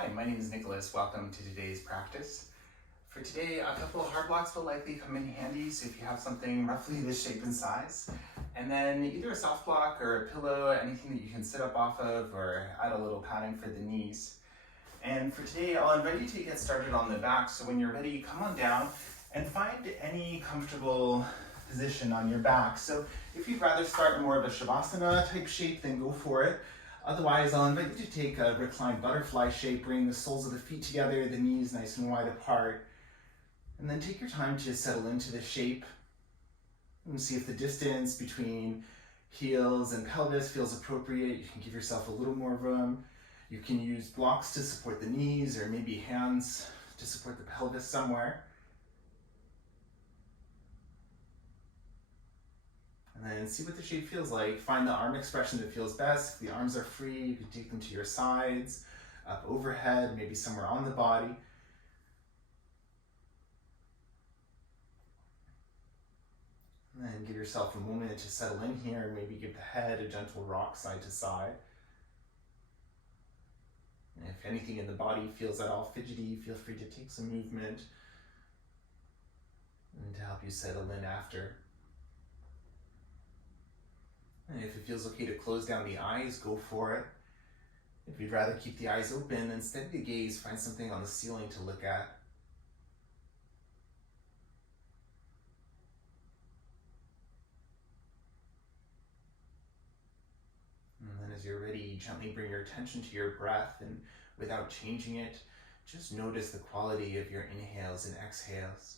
Hi, my name is Nicholas. Welcome to today's practice. For today, a couple of hard blocks will likely come in handy, so if you have something roughly this shape and size, and then either a soft block or a pillow, anything that you can sit up off of, or add a little padding for the knees. And for today, I'll invite you to get started on the back, so when you're ready, come on down and find any comfortable position on your back. So if you'd rather start in more of a Shavasana type shape, then go for it. Otherwise, I'll invite you to take a reclined butterfly shape, bring the soles of the feet together, the knees nice and wide apart, and then take your time to settle into the shape and see if the distance between heels and pelvis feels appropriate. You can give yourself a little more room. You can use blocks to support the knees or maybe hands to support the pelvis somewhere. And then see what the shape feels like. Find the arm expression that feels best. If the arms are free, you can take them to your sides, up overhead, maybe somewhere on the body. And then give yourself a moment to settle in here. Maybe give the head a gentle rock side to side. And if anything in the body feels at all fidgety, feel free to take some movement and to help you settle in after. And if it feels okay to close down the eyes, go for it. If you'd rather keep the eyes open, then steady the gaze, find something on the ceiling to look at. And then as you're ready, gently bring your attention to your breath, and without changing it, just notice the quality of your inhales and exhales.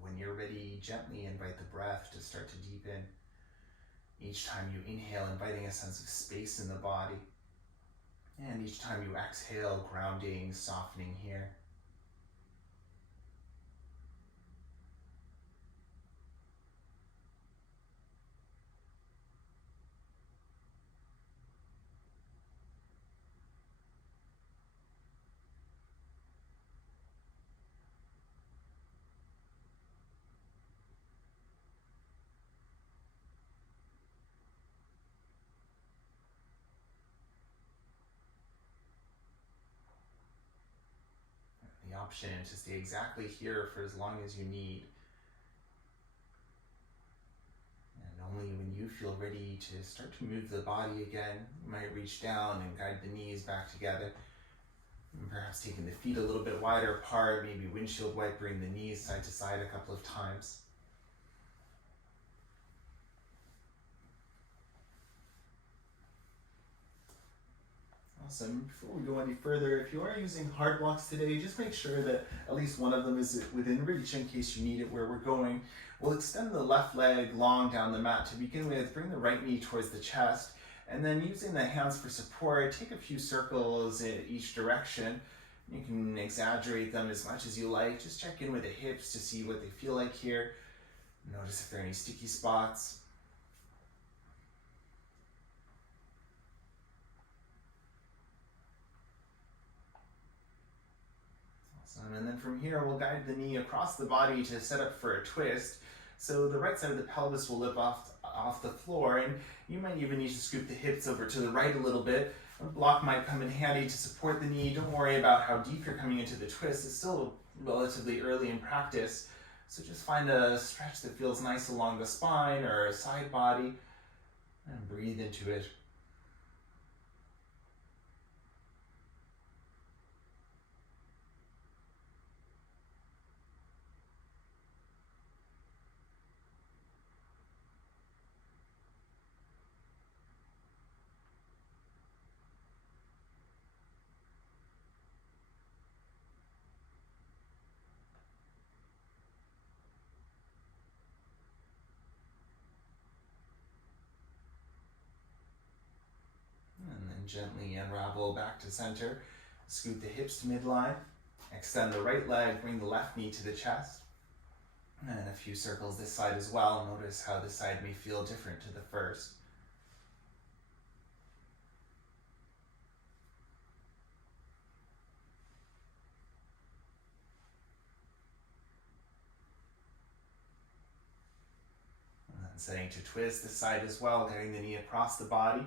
When you're ready, gently invite the breath to start to deepen. Each time you inhale, inviting a sense of space in the body. And each time you exhale, grounding, softening here. The option to stay exactly here for as long as you need. And only when you feel ready to start to move the body again, you might reach down and guide the knees back together. And perhaps taking the feet a little bit wider apart, maybe windshield wipering the knees side to side a couple of times. Awesome. Before we go any further, if you are using hard blocks today, just make sure that at least one of them is within reach in case you need it where we're going. We'll extend the left leg long down the mat to begin with. Bring the right knee towards the chest, and then using the hands for support, take a few circles in each direction. You can exaggerate them as much as you like. Just check in with the hips to see what they feel like here. Notice if there are any sticky spots. And then from here, we'll guide the knee across the body to set up for a twist. So the right side of the pelvis will lift off the floor, and you might even need to scoop the hips over to the right a little bit. A block might come in handy to support the knee. Don't worry about how deep you're coming into the twist. It's still relatively early in practice. So just find a stretch that feels nice along the spine or a side body, and breathe into it. And gently unravel back to center. Scoot the hips to midline. Extend the right leg, bring the left knee to the chest. And a few circles this side as well. Notice how this side may feel different to the first. And then setting to twist this side as well, getting the knee across the body.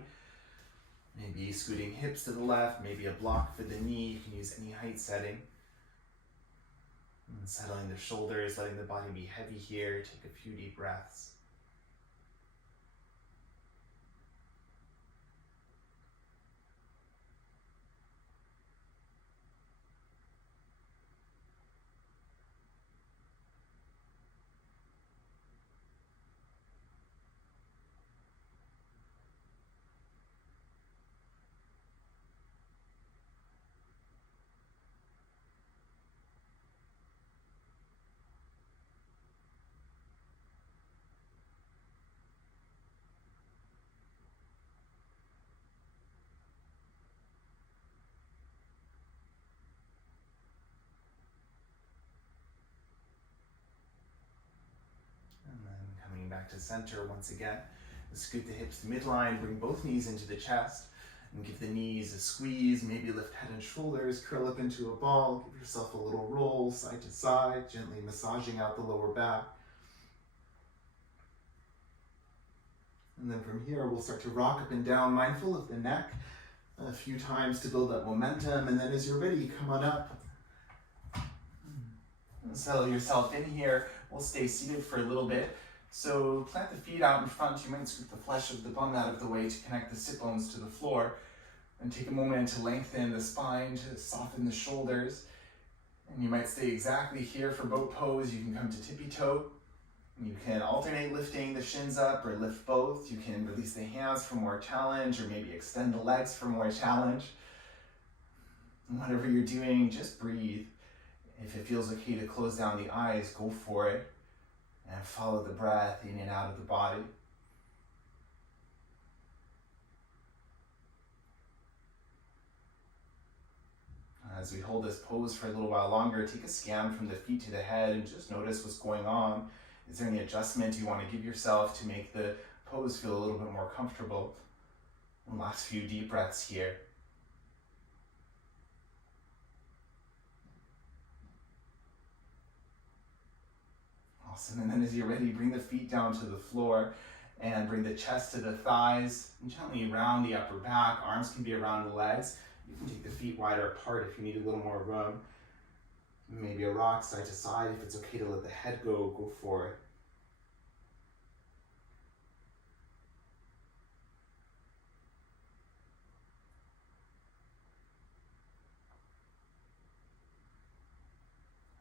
Maybe scooting hips to the left, maybe a block for the knee. You can use any height setting. And settling the shoulders, letting the body be heavy here. Take a few deep breaths. Back to center once again. Scoot the hips to midline, bring both knees into the chest, and give the knees a squeeze. Maybe lift head and shoulders, curl up into a ball, give yourself a little roll side to side, gently massaging out the lower back. And then from here, we'll start to rock up and down, mindful of the neck a few times to build up momentum. And then as you're ready, come on up. Settle yourself in here. We'll stay seated for a little bit. So plant the feet out in front. You might scoop the flesh of the bum out of the way to connect the sit bones to the floor. And take a moment to lengthen the spine, to soften the shoulders. And you might stay exactly here for boat pose. You can come to tippy toe. You can alternate lifting the shins up or lift both. You can release the hands for more challenge, or maybe extend the legs for more challenge. And whatever you're doing, just breathe. If it feels okay to close down the eyes, go for it. And follow the breath in and out of the body. As we hold this pose for a little while longer, take a scan from the feet to the head and just notice what's going on. Is there any adjustment you want to give yourself to make the pose feel a little bit more comfortable? And last few deep breaths here. Awesome. And then as you're ready, bring the feet down to the floor and bring the chest to the thighs and gently round the upper back. Arms can be around the legs. You can take the feet wider apart if you need a little more room. Maybe a rock side to side. If it's okay to let the head go, go for it.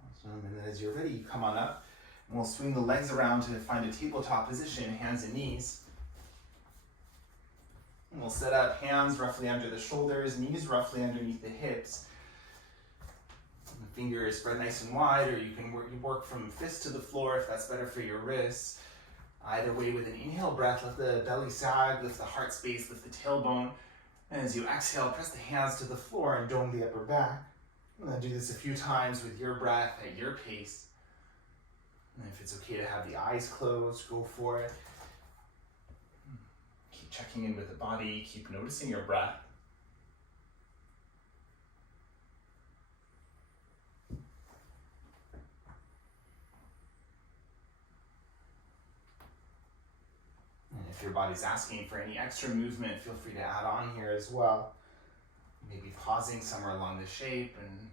Awesome. And then as you're ready, come on up. And we'll swing the legs around to find a tabletop position, hands and knees. And we'll set up hands roughly under the shoulders, knees roughly underneath the hips. And the fingers spread nice and wide, or you can work from fist to the floor if that's better for your wrists. Either way, with an inhale breath, let the belly sag, lift the heart space, lift the tailbone. And as you exhale, press the hands to the floor and dome the upper back. And then do this a few times with your breath at your pace. And if it's okay to have the eyes closed, go for it. Keep checking in with the body, keep noticing your breath. And if your body's asking for any extra movement, feel free to add on here as well. Maybe pausing somewhere along the shape and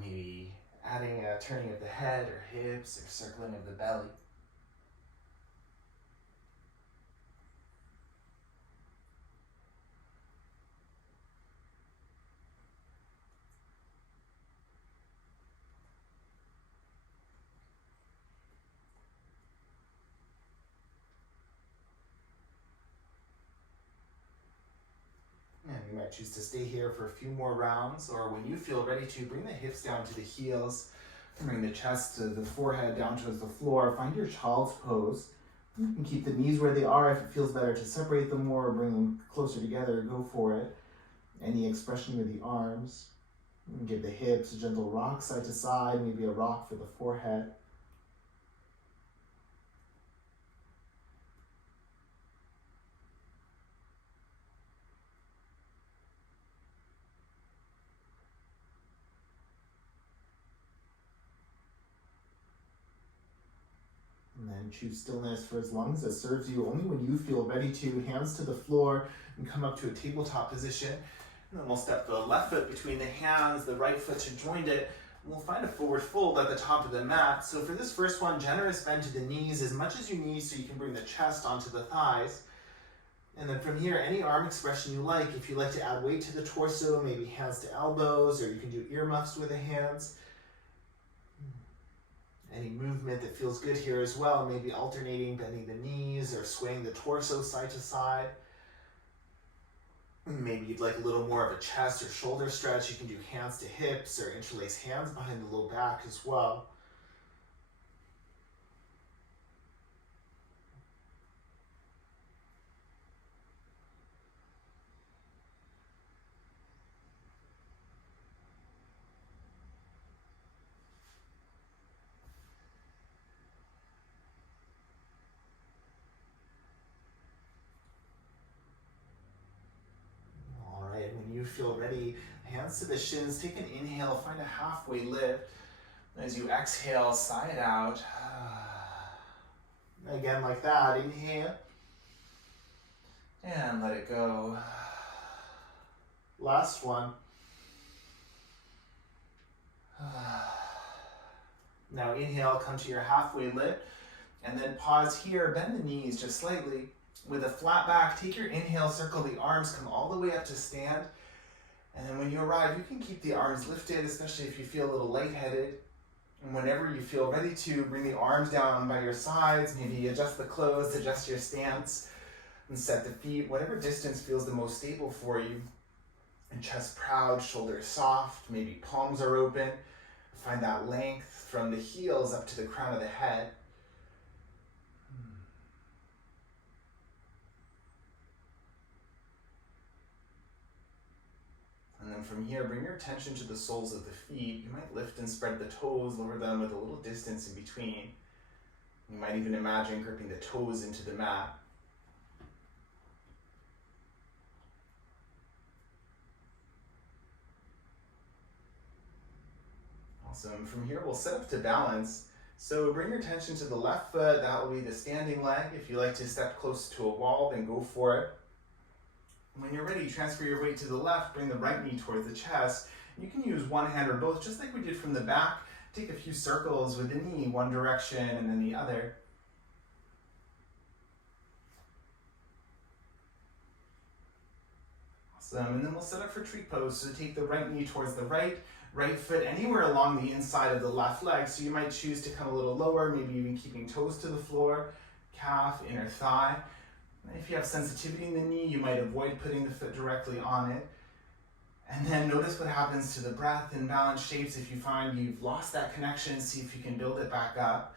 maybe adding a turning of the head or hips or circling of the belly. And you might choose to stay here for a few more rounds, or when you feel ready to, bring the hips down to the heels, bring the chest to the forehead down towards the floor. Find your child's pose. You can keep the knees where they are. If it feels better to separate them more or bring them closer together, go for it. Any expression with the arms. You can give the hips a gentle rock side to side, maybe a rock for the forehead. And then choose stillness for as long as it serves you. Only when you feel ready to. Hands to the floor and come up to a tabletop position. And then we'll step the left foot between the hands, the right foot to join it. And we'll find a forward fold at the top of the mat. So for this first one, generous bend to the knees as much as you need so you can bring the chest onto the thighs. And then from here, any arm expression you like. If you like to add weight to the torso, maybe hands to elbows, or you can do earmuffs with the hands. Any movement that feels good here as well, maybe alternating, bending the knees or swaying the torso side to side. Maybe you'd like a little more of a chest or shoulder stretch. You can do hands to hips or interlace hands behind the low back as well. When you feel ready, hands to the shins, take an inhale, find a halfway lift. As you exhale, sigh it out. Again, like that, inhale. And let it go. Last one. Now inhale, come to your halfway lift. And then pause here, bend the knees just slightly. With a flat back, take your inhale, circle the arms, come all the way up to stand. And then when you arrive, you can keep the arms lifted, especially if you feel a little lightheaded. And whenever you feel ready to, bring the arms down by your sides, maybe adjust the clothes, adjust your stance, and set the feet, whatever distance feels the most stable for you. And chest proud, shoulders soft, maybe palms are open. Find that length from the heels up to the crown of the head. And then from here, bring your attention to the soles of the feet. You might lift and spread the toes, lower them with a little distance in between. You might even imagine gripping the toes into the mat. Awesome. From here, we'll set up to balance. So bring your attention to the left foot. That will be the standing leg. If you like to step close to a wall, then go for it. When you're ready, transfer your weight to the left, bring the right knee towards the chest. You can use one hand or both, just like we did from the back. Take a few circles with the knee, one direction and then the other. Awesome, and then we'll set up for tree pose. So take the right knee towards the right foot anywhere along the inside of the left leg. So you might choose to come a little lower, maybe even keeping toes to the floor, calf, inner thigh. If you have sensitivity in the knee, you might avoid putting the foot directly on it. And then notice what happens to the breath in balanced shapes. If you find you've lost that connection, see if you can build it back up.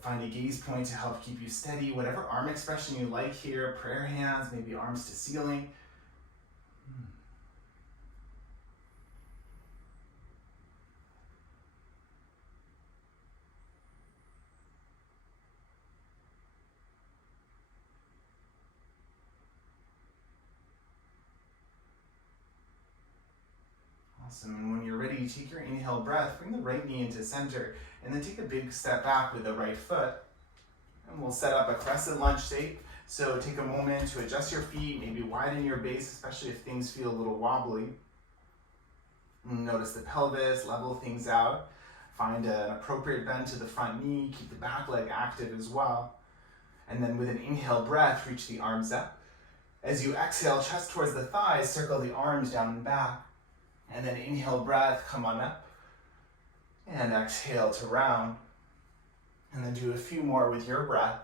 Find a gaze point to help keep you steady. Whatever arm expression you like here, prayer hands, maybe arms to ceiling. Awesome, and when you're ready, take your inhale breath, bring the right knee into center, and then take a big step back with the right foot. And we'll set up a crescent lunge shape. So take a moment to adjust your feet, maybe widen your base, especially if things feel a little wobbly. Notice the pelvis, level things out. Find an appropriate bend to the front knee, keep the back leg active as well. And then with an inhale breath, reach the arms up. As you exhale, chest towards the thighs, circle the arms down and back. And then inhale breath, come on up. And exhale to round. And then do a few more with your breath.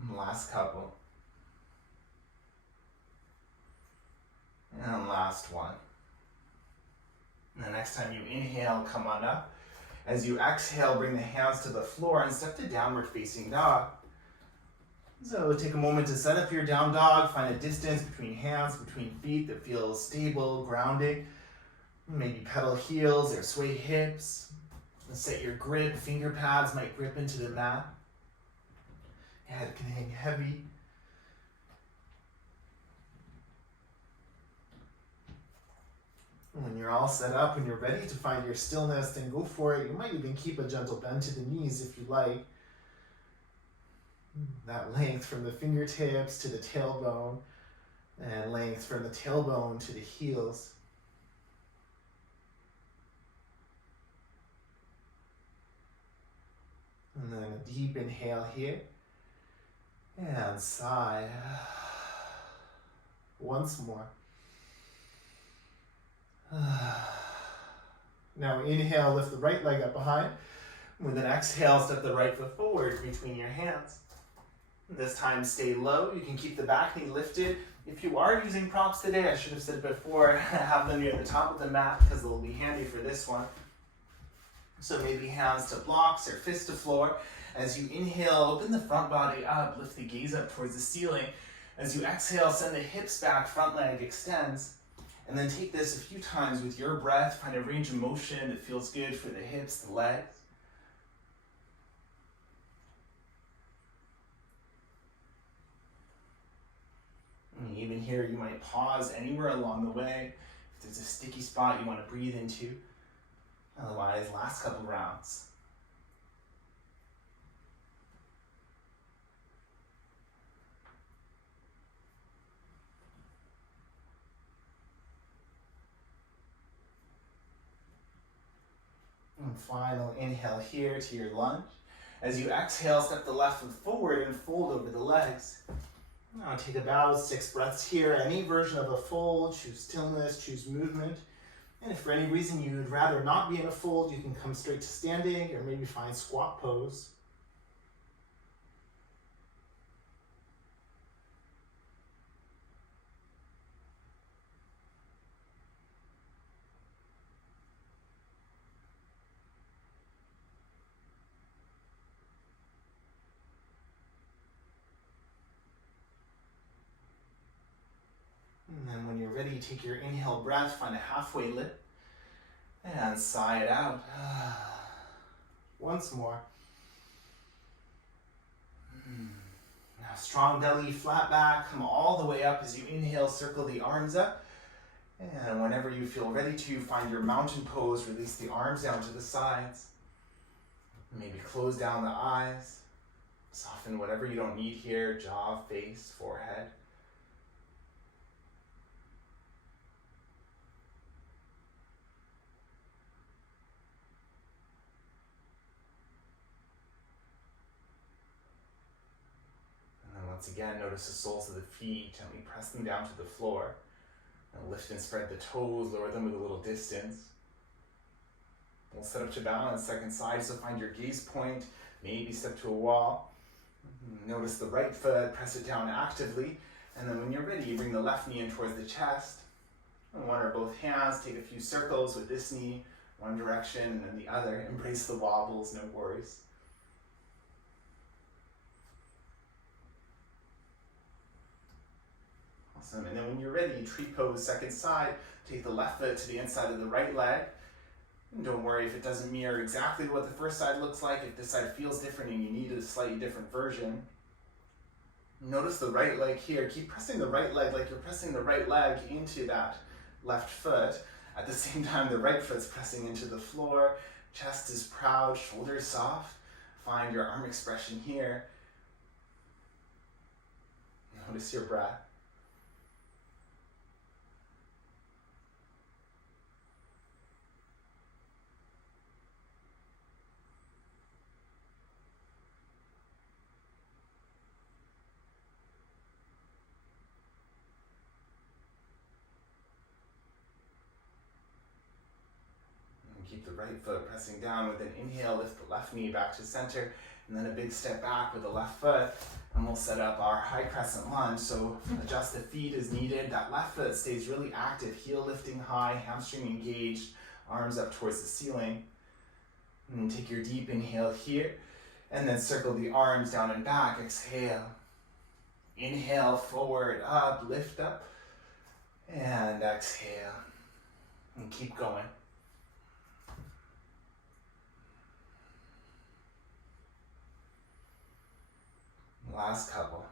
And last couple. And last one. And the next time you inhale, come on up. As you exhale, bring the hands to the floor and step to downward facing dog. So take a moment to set up your down dog. Find a distance between hands, between feet that feels stable, grounding. Maybe pedal heels or sway hips. Set your grip. Finger pads might grip into the mat. Head can hang heavy. When you're all set up and you're ready to find your stillness, then go for it. You might even keep a gentle bend to the knees if you like. That length from the fingertips to the tailbone, and length from the tailbone to the heels. And then a deep inhale here, and sigh. Once more. Now inhale, lift the right leg up behind. With an exhale, step the right foot forward between your hands. This time stay low. You can keep the back knee lifted. If you are using props today, I should have said before, have them near the top of the mat because they'll be handy for this one. So maybe hands to blocks or fists to floor. As you inhale, open the front body up, lift the gaze up towards the ceiling. As you exhale, send the hips back, front leg extends. And then take this a few times with your breath. Find a range of motion that feels good for the hips, the legs. And even here, you might pause anywhere along the way. If there's a sticky spot you want to breathe into. Otherwise, last couple rounds. And final inhale here to your lunge. As you exhale, step the left foot forward and fold over the legs. Now take about 6 breaths here. Any version of a fold, choose stillness, choose movement. And if for any reason you'd rather not be in a fold, you can come straight to standing or maybe find squat pose. And then when you're ready, take your inhale breath, find a halfway lift, and sigh it out. Once more. Now strong belly, flat back, come all the way up as you inhale, circle the arms up. And whenever you feel ready to, find your mountain pose, release the arms down to the sides. Maybe close down the eyes. Soften whatever you don't need here, jaw, face, forehead. Once again, notice the soles of the feet, gently press them down to the floor. And lift and spread the toes, lower them with a little distance. We'll set up to balance, second side, so find your gaze point, maybe step to a wall. Notice the right foot, press it down actively, and then when you're ready, bring the left knee in towards the chest. And one or both hands, take a few circles with this knee, one direction and then the other. Embrace the wobbles, no worries. Awesome. And then when you're ready, tree pose, second side. Take the left foot to the inside of the right leg. And don't worry if it doesn't mirror exactly what the first side looks like. If this side feels different and you need a slightly different version. Notice the right leg here. Keep pressing the right leg like you're pressing the right leg into that left foot. At the same time, the right foot's pressing into the floor. Chest is proud, shoulders soft. Find your arm expression here. Notice your breath. Keep the right foot pressing down with an inhale, lift the left knee back to center, and then a big step back with the left foot. And we'll set up our high crescent lunge. So adjust the feet as needed. That left foot stays really active, heel lifting high, hamstring engaged, arms up towards the ceiling. And take your deep inhale here, and then circle the arms down and back. Exhale. Inhale, forward, up, lift up, and exhale. And keep going. Last couple.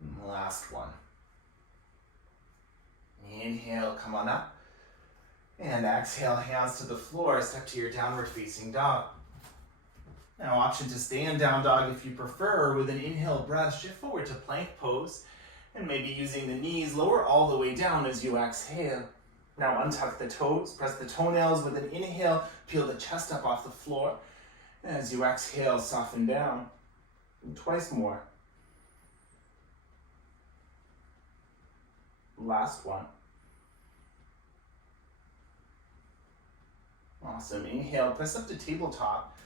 And last one. Inhale, come on up. And exhale, hands to the floor, step to your downward facing dog. Now, option to stay in down dog if you prefer. With an inhale breath, shift forward to plank pose. And maybe using the knees, lower all the way down as you exhale. Now untuck the toes, press the toenails with an inhale, peel the chest up off the floor. And as you exhale, soften down. And twice more. Last one. Awesome. Inhale, press up to tabletop.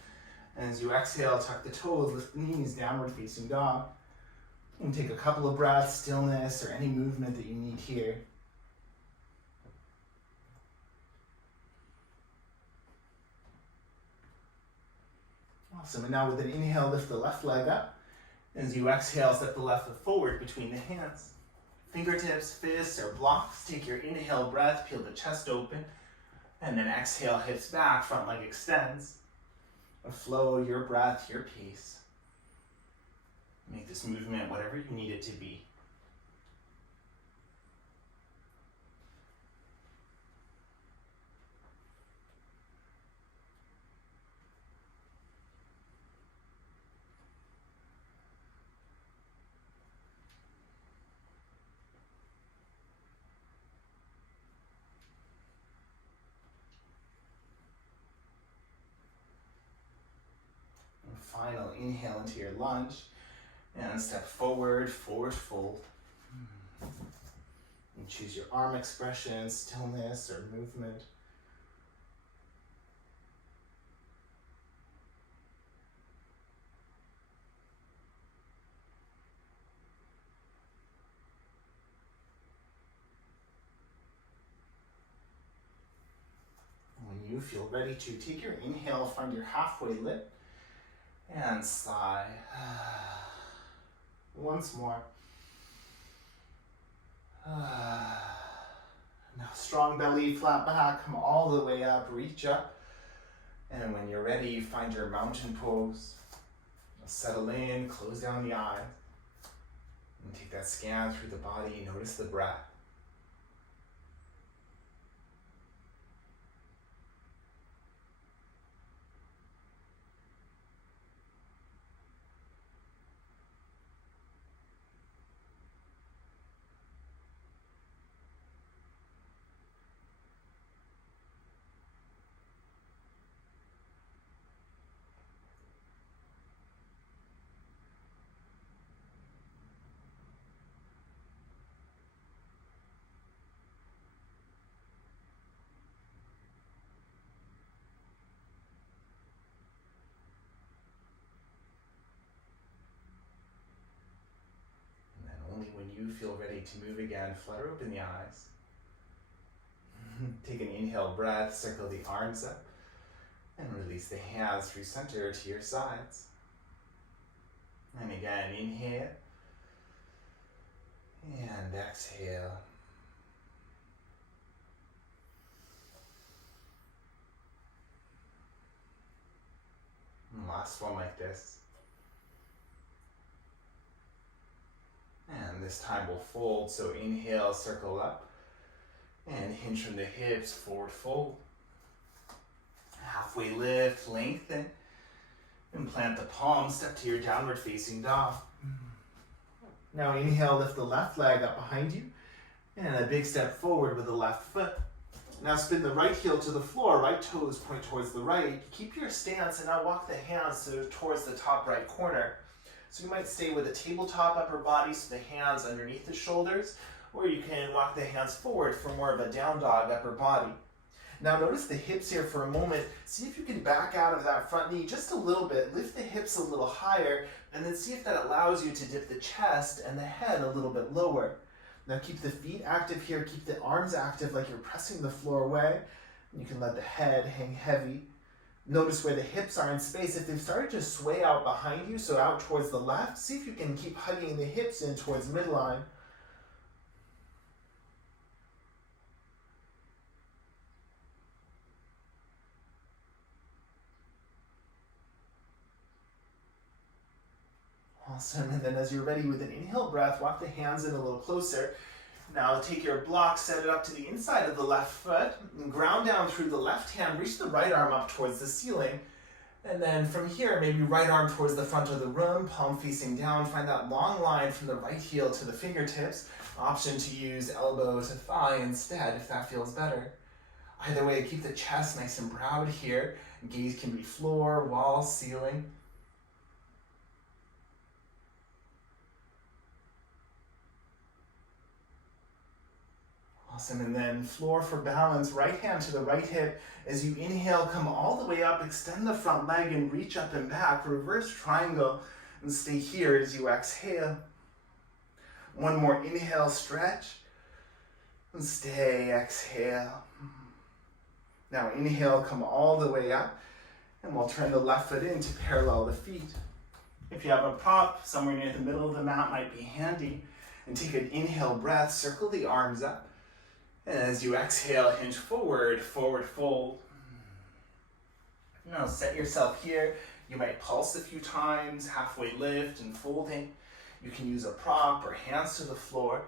And as you exhale, tuck the toes, lift the knees, downward facing dog. And take a couple of breaths, stillness, or any movement that you need here. Awesome. And now with an inhale, lift the left leg up. As you exhale, step the left foot forward between the hands. Fingertips, fists, or blocks. Take your inhale breath, peel the chest open. And then exhale, hips back, front leg extends. And flow your breath, your pace. Make this movement whatever you need it to be. Final inhale into your lunge and step forward, forward fold. And choose your arm expression, stillness, or movement. When you feel ready to, take your inhale, find your halfway lip. And sigh. Once more. Now strong belly, flat back, come all the way up, reach up. And when you're ready, find your mountain pose. Settle in, close down the eyes. And take that scan through the body, notice the breath. When you feel ready to move again, flutter open the eyes. Take an inhale breath, circle the arms up, and release the hands through center to your sides. And again, inhale, and exhale. And last one like this. And this time we'll fold, so inhale, circle up, and hinge from the hips, forward fold. Halfway lift, lengthen, and plant the palms, step to your downward facing dog. Now inhale, lift the left leg up behind you, and a big step forward with the left foot. Now spin the right heel to the floor, right toes point towards the right. Keep your stance and now walk the hands towards the top right corner. So you might stay with a tabletop upper body, so the hands underneath the shoulders, or you can walk the hands forward for more of a down dog upper body. Now notice the hips here for a moment. See if you can back out of that front knee just a little bit, lift the hips a little higher, and then see if that allows you to dip the chest and the head a little bit lower. Now keep the feet active here, keep the arms active like you're pressing the floor away, You can let the head hang heavy. Notice where the hips are in space. If they've started to sway out behind you, so out towards the left, see if you can keep hugging the hips in towards midline. Awesome. And then as you're ready with an inhale breath, walk the hands in a little closer. Now take your block, set it up to the inside of the left foot, and ground down through the left hand, reach the right arm up towards the ceiling. And then from here, maybe right arm towards the front of the room, palm facing down. Find that long line from the right heel to the fingertips. Option to use elbow to thigh instead if that feels better. Either way, keep the chest nice and proud here. Gaze can be floor, wall, ceiling. Awesome, and then floor for balance, right hand to the right hip. As you inhale, come all the way up, extend the front leg and reach up and back, reverse triangle, and stay here as you exhale. One more inhale, stretch, and stay, exhale. Now inhale, come all the way up, and we'll turn the left foot in to parallel the feet. If you have a prop, somewhere near the middle of the mat might be handy. And take an inhale breath, circle the arms up. And as you exhale, hinge forward, forward fold. Now set yourself here. You might pulse a few times, halfway lift and folding. You can use a prop or hands to the floor.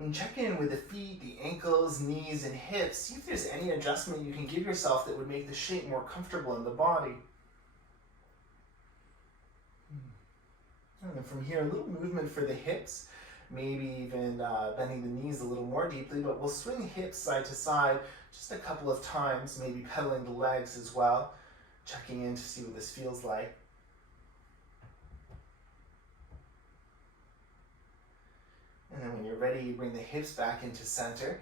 And check in with the feet, the ankles, knees, and hips. See if there's any adjustment you can give yourself that would make the shape more comfortable in the body. And then from here, a little movement for the hips. Maybe even bending the knees a little more deeply, but we'll swing hips side to side just a couple of times, maybe pedaling the legs as well, checking in to see what this feels like. And then when you're ready, you bring the hips back into center.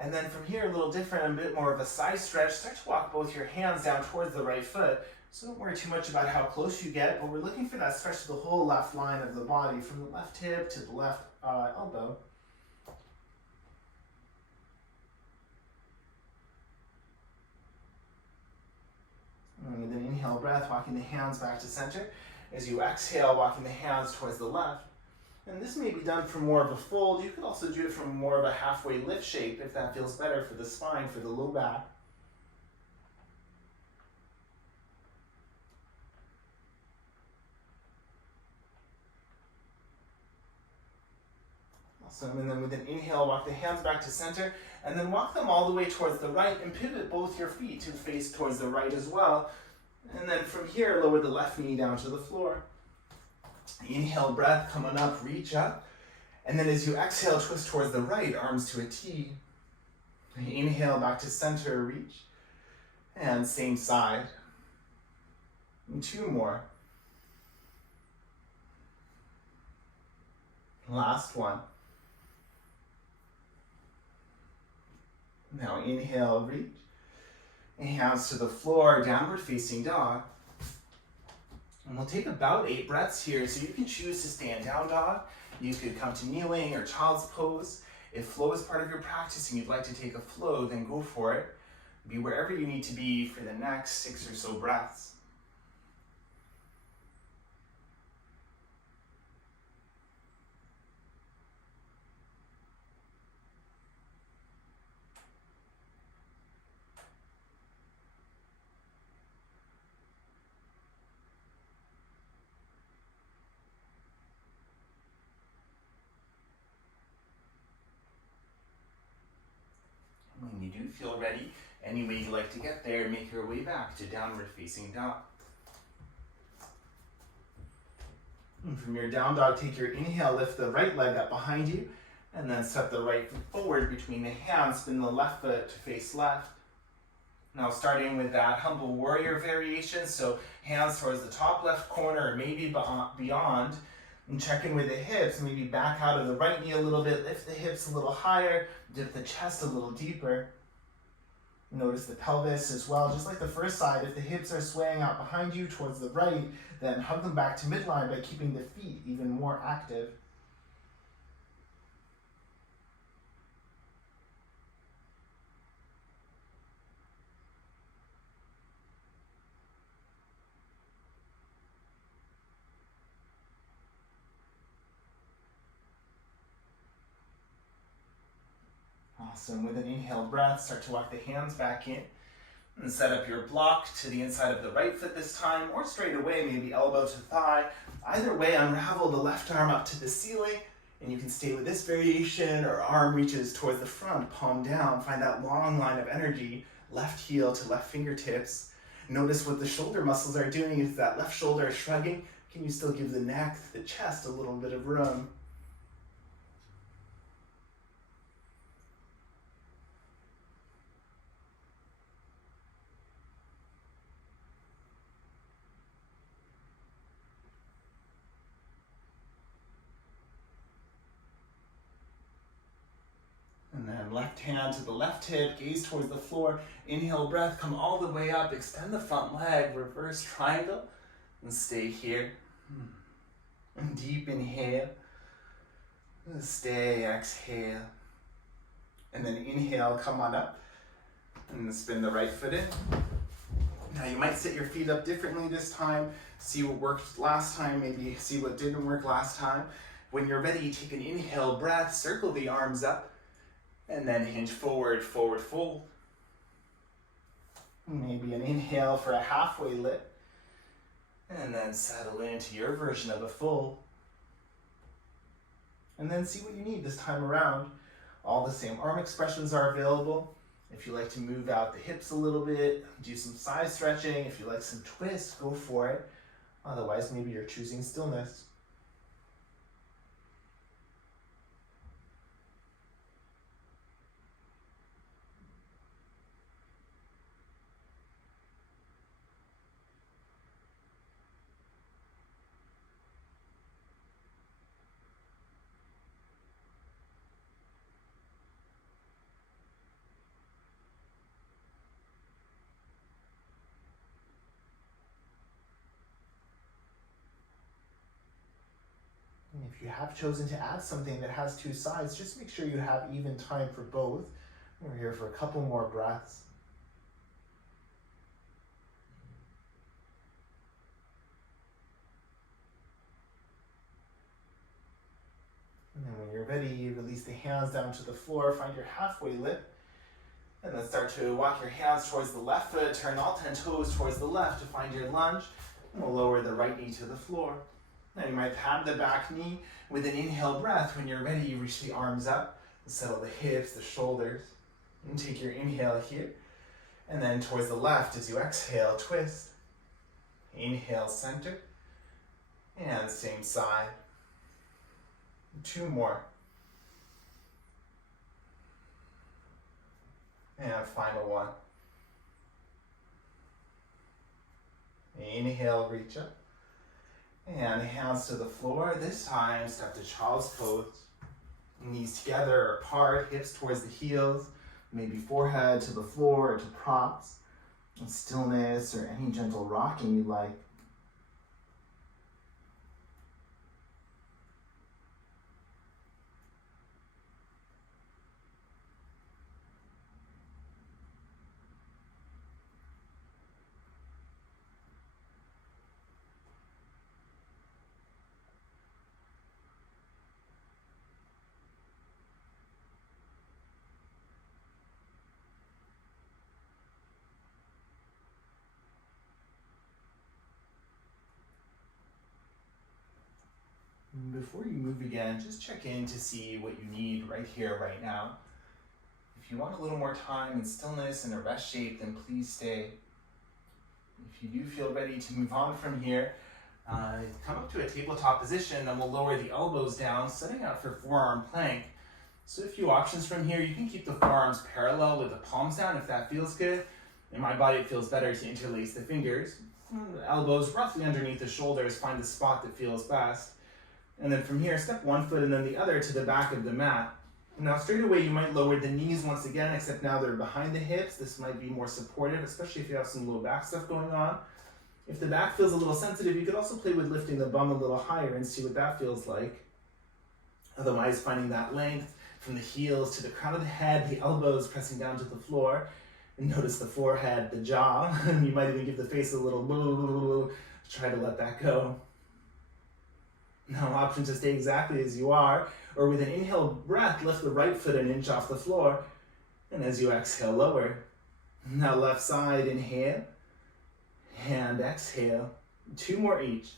And then from here, a little different, a bit more of a side stretch. Start to walk both your hands down towards the right foot. So don't worry too much about how close you get, but we're looking for that stretch to the whole left line of the body, from the left hip to the left elbow. And with an inhale breath, walking the hands back to center. As you exhale, walking the hands towards the left. And this may be done from more of a fold. You could also do it from more of a halfway lift shape if that feels better for the spine, for the low back. Awesome, and then with an inhale, walk the hands back to center, and then walk them all the way towards the right, and pivot both your feet to face towards the right as well. And then from here, lower the left knee down to the floor. Inhale, breath, coming up, reach up. And then as you exhale, twist towards the right, arms to a T. Inhale, back to center, reach. And same side. And two more. Last one. Now inhale, reach. And hands to the floor, downward facing dog. And we'll take about 8 breaths here, so you can choose to stay in down dog. You could come to kneeling or child's pose. If flow is part of your practice and you'd like to take a flow, then go for it. Be wherever you need to be for the next 6 or so breaths. When you do feel ready, any way you like to get there, make your way back to downward facing dog. And from your down dog, take your inhale, lift the right leg up behind you, and then step the right foot forward between the hands, spin the left foot to face left. Now starting with that humble warrior variation, so hands towards the top left corner or maybe beyond, and check in with the hips, maybe back out of the right knee a little bit, lift the hips a little higher, dip the chest a little deeper. Notice the pelvis as well, just like the first side. If the hips are swaying out behind you towards the right, then hug them back to midline by keeping the feet even more active. Awesome. With an inhale breath, start to walk the hands back in and set up your block to the inside of the right foot this time, or straight away, maybe elbow to thigh. Either way, unravel the left arm up to the ceiling, and you can stay with this variation, or arm reaches towards the front, palm down. Find that long line of energy, left heel to left fingertips. Notice what the shoulder muscles are doing. If that left shoulder is shrugging, can you still give the neck, the chest a little bit of room? And then left hand to the left hip, gaze towards the floor. Inhale breath, come all the way up, extend the front leg, reverse triangle, and stay here. And deep inhale, stay, exhale. And then inhale, come on up, and spin the right foot in. Now you might sit your feet up differently this time, see what worked last time, maybe see what didn't work last time. When you're ready, take an inhale breath, circle the arms up, and then hinge forward, forward fold. Maybe an inhale for a halfway lift. And then settle into your version of a fold. And then see what you need this time around. All the same arm expressions are available. If you like to move out the hips a little bit, do some side stretching. If you like some twists, go for it. Otherwise, maybe you're choosing stillness. If you have chosen to add something that has two sides, just make sure you have even time for both. We're here for a couple more breaths. And then when you're ready, you release the hands down to the floor, find your halfway lift, and then start to walk your hands towards the left foot, turn all 10 toes towards the left to find your lunge, and we'll lower the right knee to the floor. Now you might pad the back knee with an inhale breath. When you're ready, you reach the arms up and settle the hips, the shoulders. And take your inhale here. And then towards the left as you exhale, twist. Inhale, center. And same side. 2 more. And final one. Inhale, reach up. And hands to the floor. This time, step to child's pose. Knees together or apart, hips towards the heels. Maybe forehead to the floor or to props. And stillness or any gentle rocking you like. Before you move again, just check in to see what you need right here, right now. If you want a little more time and stillness and a rest shape, then please stay. If you do feel ready to move on from here, come up to a tabletop position and we'll lower the elbows down, setting out for forearm plank. So a few options from here. You can keep the forearms parallel with the palms down if that feels good. In my body, it feels better to interlace the fingers. Elbows roughly underneath the shoulders, find the spot that feels best. And then from here, step one foot and then the other to the back of the mat. Now straight away, you might lower the knees once again, except now they're behind the hips. This might be more supportive, especially if you have some low back stuff going on. If the back feels a little sensitive, you could also play with lifting the bum a little higher and see what that feels like. Otherwise, finding that length from the heels to the crown of the head, the elbows pressing down to the floor. And notice the forehead, the jaw. You might even give the face a little boo, try to let that go. Now option to stay exactly as you are, or with an inhale breath, lift the right foot an inch off the floor, And as you exhale, lower. Now left side, inhale, and exhale. 2 more each.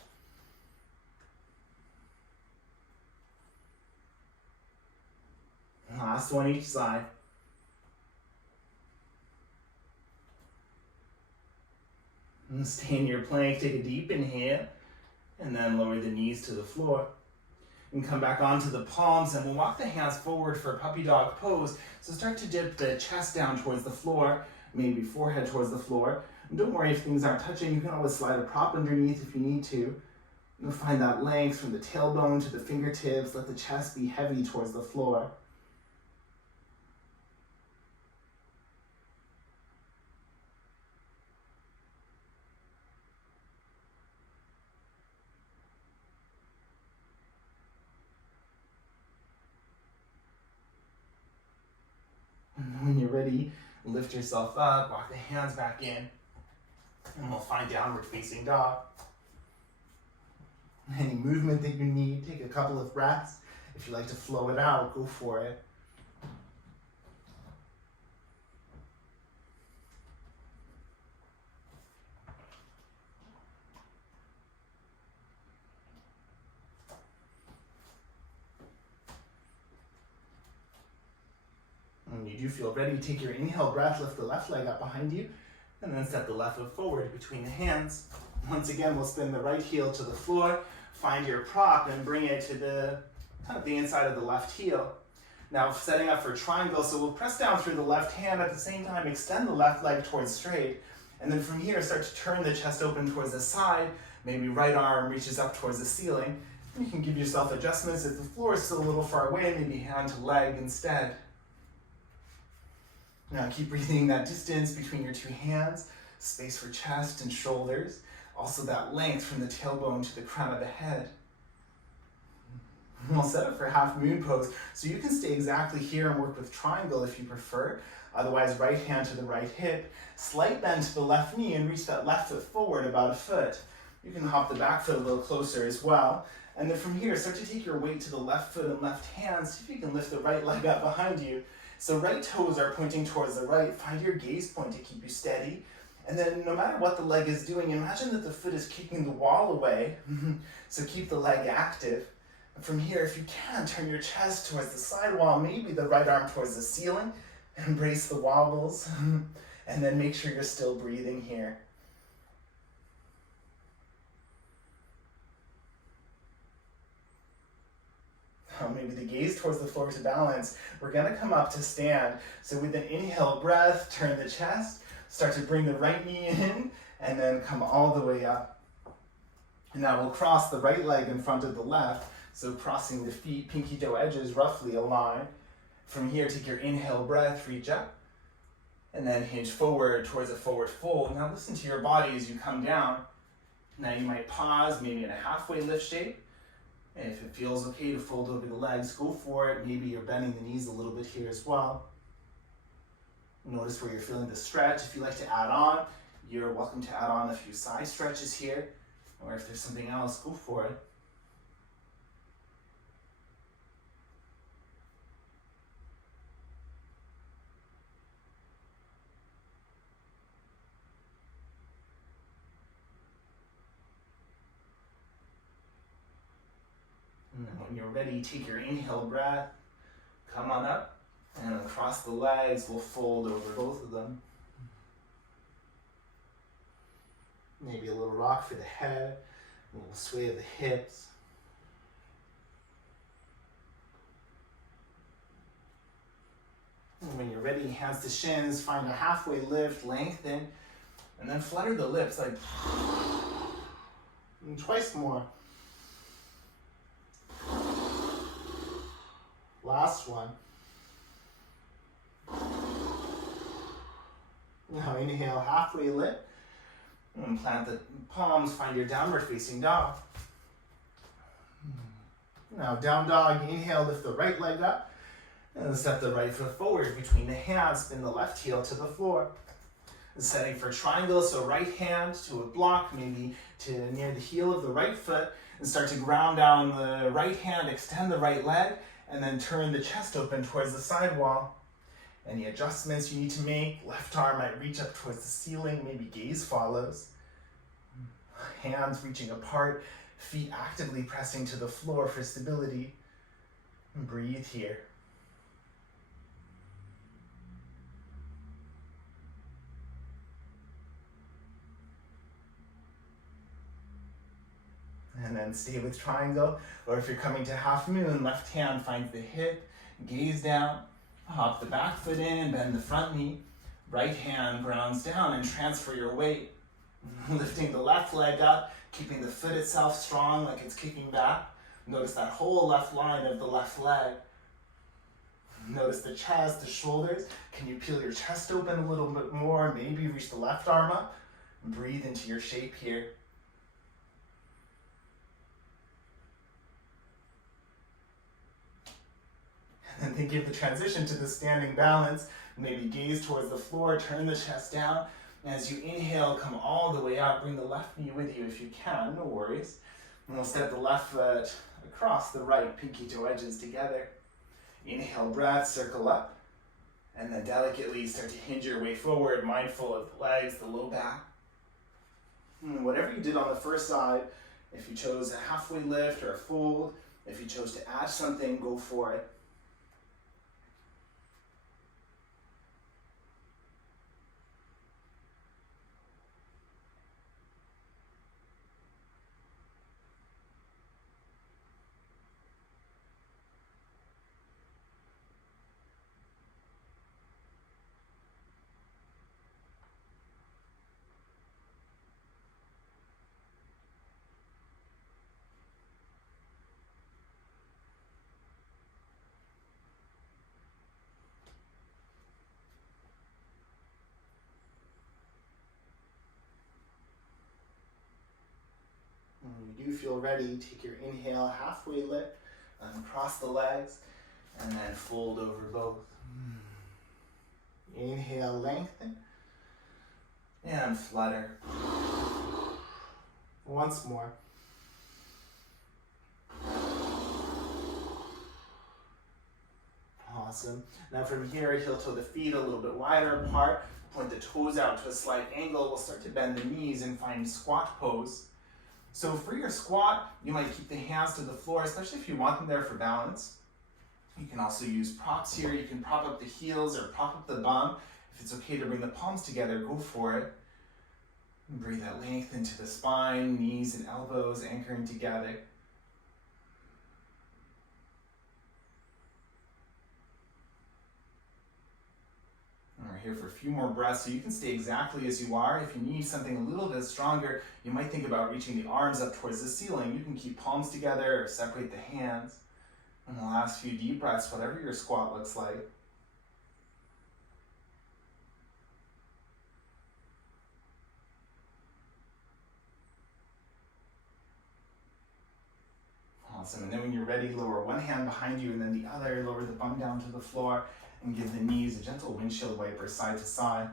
Last one each side. And stay in your plank, take a deep inhale, and then lower the knees to the floor. And come back onto the palms, and we'll walk the hands forward for puppy dog pose. So start to dip the chest down towards the floor, maybe forehead towards the floor. And don't worry if things aren't touching, you can always slide a prop underneath if you need to. You'll find that length from the tailbone to the fingertips, let the chest be heavy towards the floor. When you're ready, lift yourself up, walk the hands back in, and we'll find downward facing dog. Any movement that you need, take a couple of breaths. If you like to flow it out, go for it. When you do feel ready, take your inhale breath, lift the left leg up behind you, and then step the left foot forward between the hands. Once again, we'll spin the right heel to the floor, find your prop, and bring it to the inside of the left heel. Now setting up for triangle, so we'll press down through the left hand, at the same time extend the left leg towards straight, and then from here start to turn the chest open towards the side, maybe right arm reaches up towards the ceiling. You can give yourself adjustments if the floor is still a little far away, maybe hand to leg instead. Now keep breathing that distance between your 2 hands, space for chest and shoulders, also that length from the tailbone to the crown of the head. We'll set up for half moon pose, so you can stay exactly here and work with triangle if you prefer. Otherwise, right hand to the right hip, slight bend to the left knee and reach that left foot forward about a foot. You can hop the back foot a little closer as well. And then from here, start to take your weight to the left foot and left hand. See if you can lift the right leg up behind you. So right toes are pointing towards the right. Find your gaze point to keep you steady. And then no matter what the leg is doing, imagine that the foot is kicking the wall away. So keep the leg active. And from here, if you can, turn your chest towards the side wall, maybe the right arm towards the ceiling. Embrace the wobbles. And then make sure you're still breathing here. Maybe the gaze towards the floor to balance. We're going to come up to stand. So with an inhale breath, turn the chest, start to bring the right knee in, and then come all the way up. And now we'll cross the right leg in front of the left, so crossing the feet, pinky toe edges roughly align. From here, take your inhale breath, reach up, and then hinge forward towards a forward fold. Now listen to your body as you come down. Now you might pause, maybe in a halfway lift shape. And if it feels okay to fold over the legs, go for it. Maybe you're bending the knees a little bit here as well. Notice where you're feeling the stretch. If you like to add on, you're welcome to add on a few side stretches here. Or if there's something else, go for it. And then when you're ready, take your inhale breath, come on up, and across the legs, we'll fold over both of them. Maybe a little rock for the head, a little sway of the hips. And when you're ready, hands to shins, find a halfway lift, lengthen, and then flutter the lips like, and twice more. Last one. Now inhale, halfway lift, and plant the palms, find your downward facing dog. Now down dog, inhale, lift the right leg up, and then step the right foot forward between the hands, spin the left heel to the floor. And setting for triangle, so right hand to a block, maybe to near the heel of the right foot, and start to ground down the right hand, extend the right leg, and then turn the chest open towards the side wall. Any adjustments you need to make, left arm might reach up towards the ceiling, maybe gaze follows. Hands reaching apart, feet actively pressing to the floor for stability. And breathe here. And then stay with triangle, or if you're coming to half moon, left hand finds the hip, gaze down, hop the back foot in, bend the front knee, right hand grounds down and transfer your weight. Lifting the left leg up, keeping the foot itself strong like it's kicking back. Notice that whole left line of the left leg. Notice the chest, the shoulders. Can you peel your chest open a little bit more? Maybe reach the left arm up. Breathe into your shape here. And then give the transition to the standing balance. Maybe gaze towards the floor, turn the chest down. And as you inhale, come all the way up. Bring the left knee with you if you can, no worries. And we'll step the left foot across the right, pinky toe edges together. Inhale, breath, circle up. And then delicately start to hinge your way forward, mindful of the legs, the low back. And whatever you did on the first side, if you chose a halfway lift or a fold, if you chose to add something, go for it. When you do feel ready, take your inhale, halfway lift, uncross the legs, and then fold over both. Inhale, lengthen, and flutter. Once more. Awesome. Now from here, heel toe the feet a little bit wider apart, point the toes out to a slight angle. We'll start to bend the knees and find squat pose. So for your squat, you might keep the hands to the floor, especially if you want them there for balance. You can also use props here. You can prop up the heels or prop up the bum. If it's okay to bring the palms together, go for it. And breathe that length into the spine, knees and elbows anchoring together. And we're here for a few more breaths, so you can stay exactly as you are. If you need something a little bit stronger, you might think about reaching the arms up towards the ceiling. You can keep palms together or separate the hands. And the last few deep breaths, whatever your squat looks like. Awesome. And then when you're ready, lower one hand behind you and then the other. Lower the bum down to the floor and give the knees a gentle windshield wiper side to side.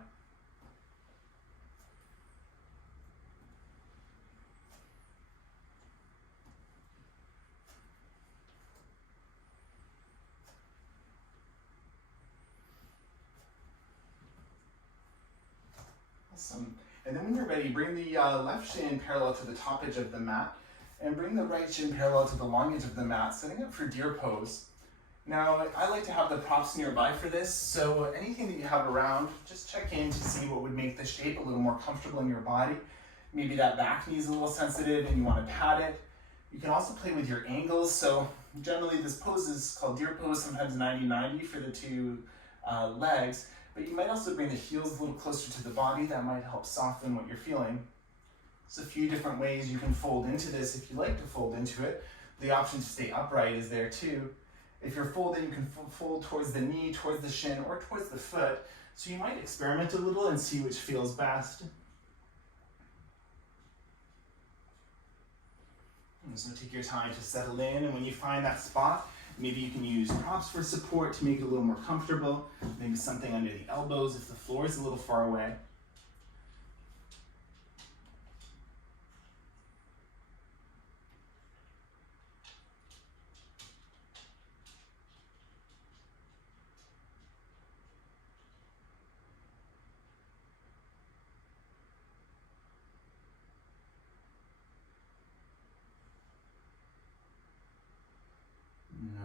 Awesome. And then when you're ready, bring the left shin parallel to the top edge of the mat and bring the right shin parallel to the long edge of the mat, setting up for deer pose. Now, I like to have the props nearby for this, so anything that you have around, just check in to see what would make the shape a little more comfortable in your body. Maybe that back knee is a little sensitive and you want to pad it. You can also play with your angles, so generally this pose is called deer pose, sometimes 90-90 for the two legs, but you might also bring the heels a little closer to the body. That might help soften what you're feeling. There's a few different ways you can fold into this if you like to fold into it. The option to stay upright is there too. If you're folding, you can fold towards the knee, towards the shin, or towards the foot. So you might experiment a little and see which feels best. So take your time to settle in, and when you find that spot, maybe you can use props for support to make it a little more comfortable. Maybe something under the elbows if the floor is a little far away.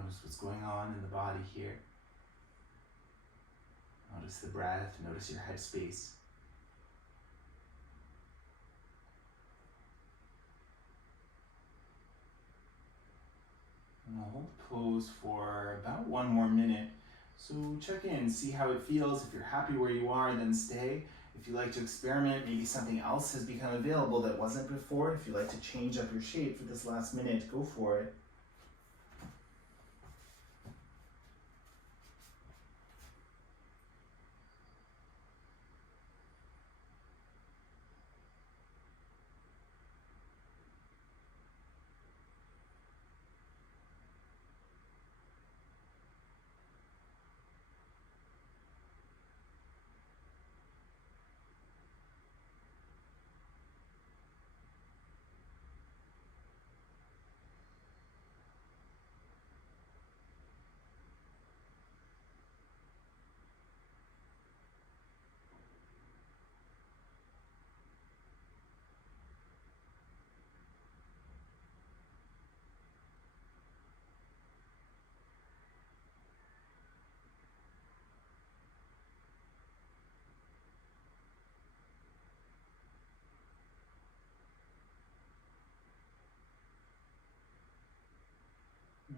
Notice what's going on in the body here. Notice the breath, notice your headspace. And I'll hold pose for about 1 more minute. So check in, see how it feels. If you're happy where you are, then stay. If you like to experiment, maybe something else has become available that wasn't before. If you like to change up your shape for this last minute, go for it.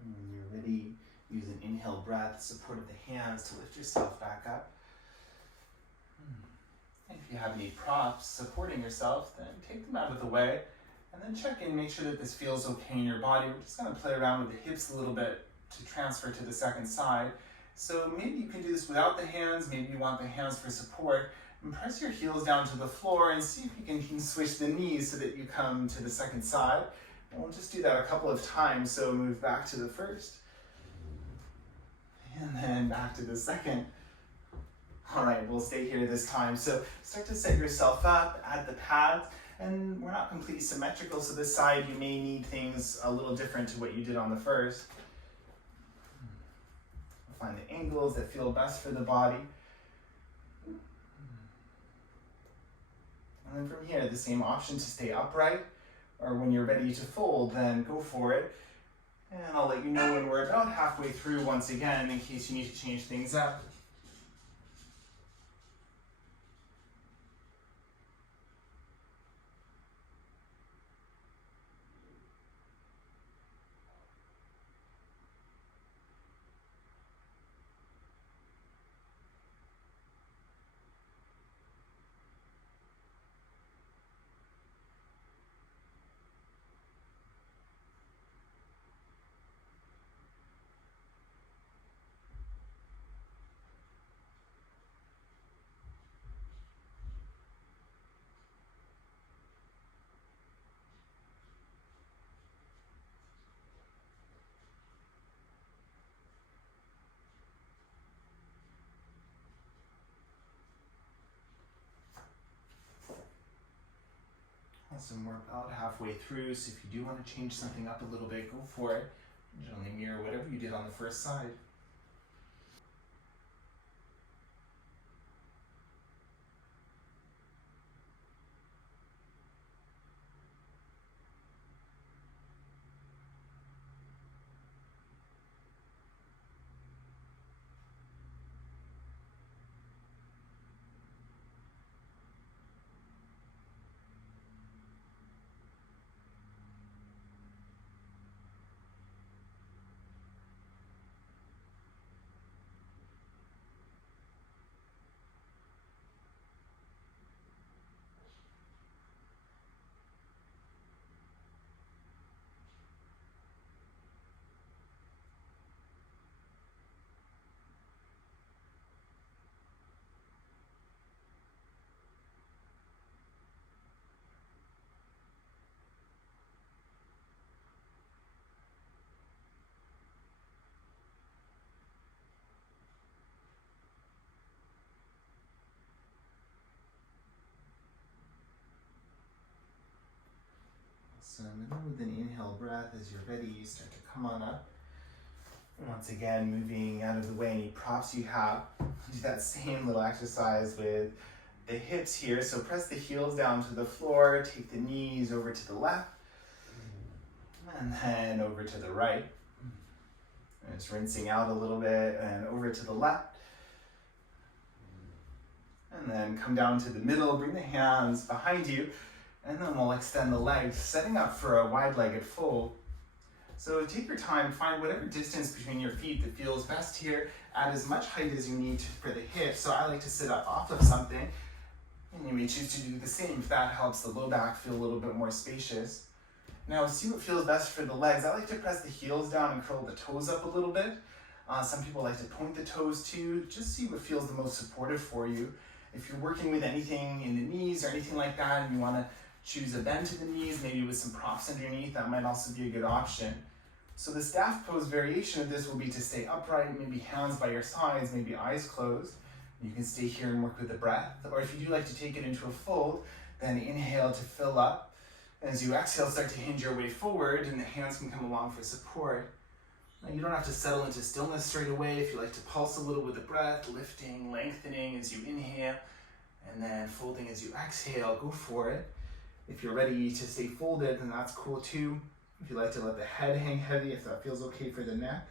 When you're ready, use an inhale breath, support of the hands to lift yourself back up. And if you have any props supporting yourself, then take them out of the way. And then check in, make sure that this feels okay in your body. We're just going to play around with the hips a little bit to transfer to the second side. So maybe you can do this without the hands, maybe you want the hands for support. And press your heels down to the floor and see if you can switch the knees so that you come to the second side. And we'll just do that a couple of times, so move back to the first. And then back to the second. All right, we'll stay here this time. So start to set yourself up, add the pads, and we're not completely symmetrical, so this side you may need things a little different to what you did on the first. Find the angles that feel best for the body. And then from here, the same option to stay upright, or when you're ready to fold, then go for it. And I'll let you know when we're about halfway through once again, in case you need to change things up. Awesome, we're about halfway through, so if you do want to change something up a little bit, go for it. Generally mirror whatever you did on the first side. Awesome, and then with an inhale breath, as you're ready, you start to come on up. Once again, moving out of the way any props you have. Do that same little exercise with the hips here. So press the heels down to the floor, take the knees over to the left, and then over to the right. And just rinsing out a little bit and over to the left. And then come down to the middle, bring the hands behind you, and then we'll extend the legs, setting up for a wide-legged fold. So take your time, find whatever distance between your feet that feels best here. Add as much height as you need for the hips. So I like to sit up off of something, and you may choose to do the same if that helps the low back feel a little bit more spacious. Now see what feels best for the legs. I like to press the heels down and curl the toes up a little bit. Some people like to point the toes too. Just see what feels the most supportive for you. If you're working with anything in the knees or anything like that and you want to choose a bend to the knees, maybe with some props underneath, that might also be a good option. So the staff pose variation of this will be to stay upright, maybe hands by your sides, maybe eyes closed. You can stay here and work with the breath. Or if you do like to take it into a fold, then inhale to fill up. As you exhale, start to hinge your way forward and the hands can come along for support. Now you don't have to settle into stillness straight away. If you like to pulse a little with the breath, lifting, lengthening as you inhale, and then folding as you exhale, go for it. If you're ready to stay folded, then that's cool too. If you like to let the head hang heavy, if that feels okay for the neck.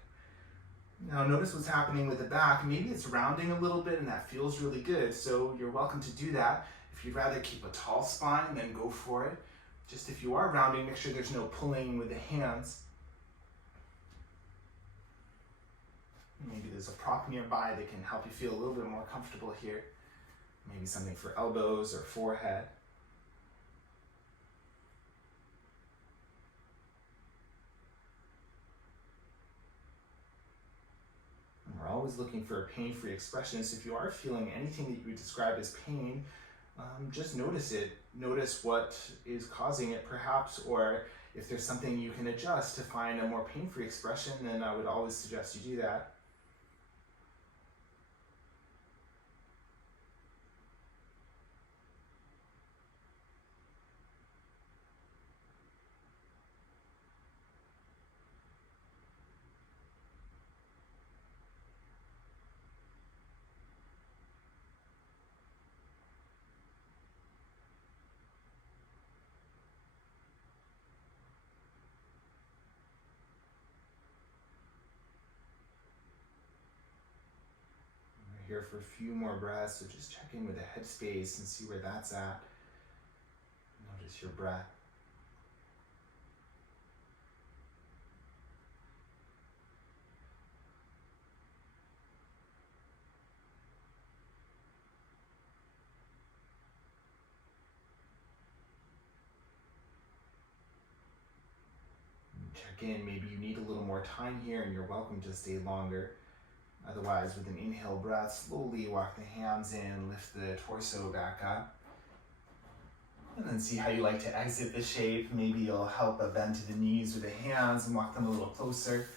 Now notice what's happening with the back. Maybe it's rounding a little bit and that feels really good, so you're welcome to do that. If you'd rather keep a tall spine, then go for it. Just if you are rounding, make sure there's no pulling with the hands. Maybe there's a prop nearby that can help you feel a little bit more comfortable here. Maybe something for elbows or forehead. And we're always looking for a pain-free expression, so if you are feeling anything that you would describe as pain, just notice it. Notice what is causing it perhaps, or if there's something you can adjust to find a more pain-free expression, then I would always suggest you do that. Here for a few more breaths, so just check in with the headspace and see where that's at. Notice your breath. And check in, maybe you need a little more time here and you're welcome to stay longer. Otherwise, with an inhale breath, slowly walk the hands in, lift the torso back up. And then see how you like to exit the shape. Maybe you'll help a bend to the knees with the hands and walk them a little closer.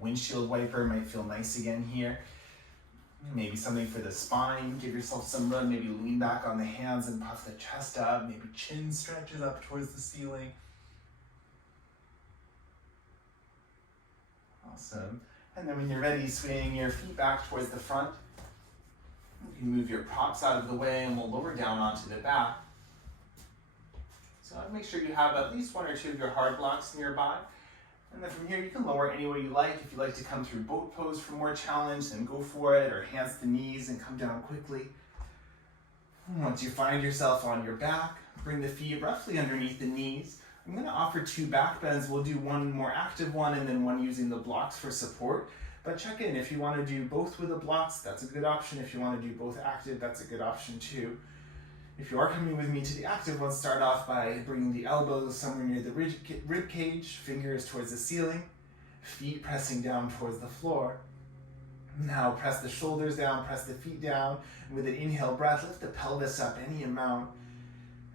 Windshield wiper might feel nice again here. Maybe something for the spine. Give yourself some room. Maybe lean back on the hands and puff the chest up. Maybe chin stretches up towards the ceiling. Awesome. And then when you're ready, swing your feet back towards the front. You can move your props out of the way and we'll lower down onto the back. So make sure you have at least one or two of your hard blocks nearby. And then from here you can lower any way you like. If you like to come through boat pose for more challenge, then go for it, or hands to knees and come down quickly. And once you find yourself on your back, bring the feet roughly underneath the knees. I'm going to offer 2 back bends. We'll do one more active one and then one using the blocks for support. But check in. If you want to do both with the blocks, that's a good option. If you want to do both active, that's a good option too. If you are coming with me to the active one, start off by bringing the elbows somewhere near the rib cage, fingers towards the ceiling, feet pressing down towards the floor. Now press the shoulders down, press the feet down. And with an inhale breath, lift the pelvis up any amount.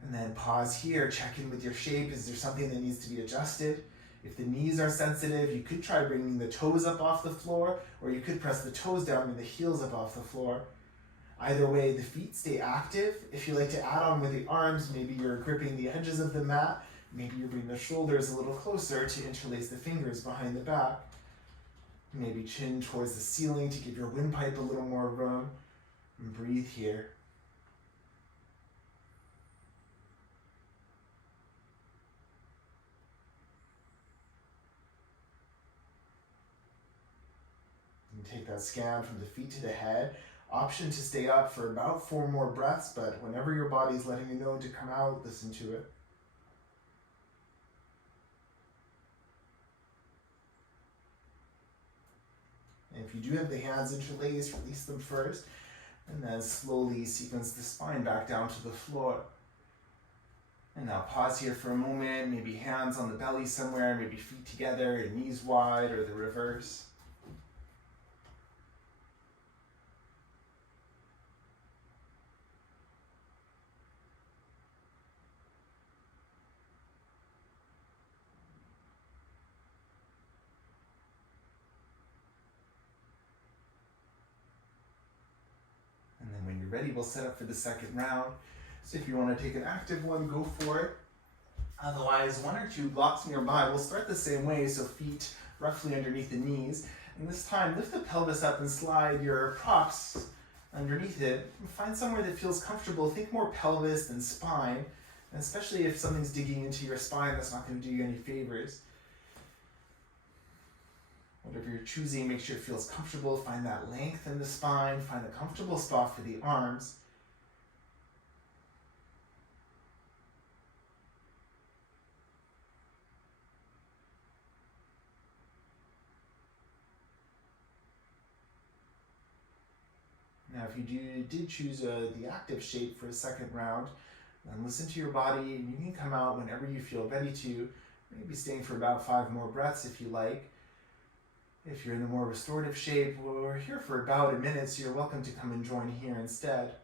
And then pause here, check in with your shape. Is there something that needs to be adjusted? If the knees are sensitive, you could try bringing the toes up off the floor, or you could press the toes down and the heels up off the floor. Either way, the feet stay active. If you like to add on with the arms, maybe you're gripping the edges of the mat. Maybe you bring the shoulders a little closer to interlace the fingers behind the back. Maybe chin towards the ceiling to give your windpipe a little more room. And breathe here. And take that scan from the feet to the head. Option to stay up for about 4 more breaths, but whenever your body's letting you know to come out, listen to it. And if you do have the hands interlaced, release them first, and then slowly sequence the spine back down to the floor. And now pause here for a moment, maybe hands on the belly somewhere, maybe feet together and knees wide, or the reverse. And then when you're ready, we'll set up for the second round. So if you want to take an active one, go for it. Otherwise, 1 or 2 blocks nearby. We'll start the same way, so feet roughly underneath the knees. And this time, lift the pelvis up and slide your props underneath it. And find somewhere that feels comfortable. Think more pelvis than spine. And especially if something's digging into your spine, that's not going to do you any favors. Whatever you're choosing, make sure it feels comfortable. Find that length in the spine. Find a comfortable spot for the arms. Now, if you did choose the active shape for a second round, then listen to your body, and you can come out whenever you feel ready to, maybe staying for about 5 more breaths if you like. If you're in the more restorative shape, we're here for about a minute, so you're welcome to come and join here instead.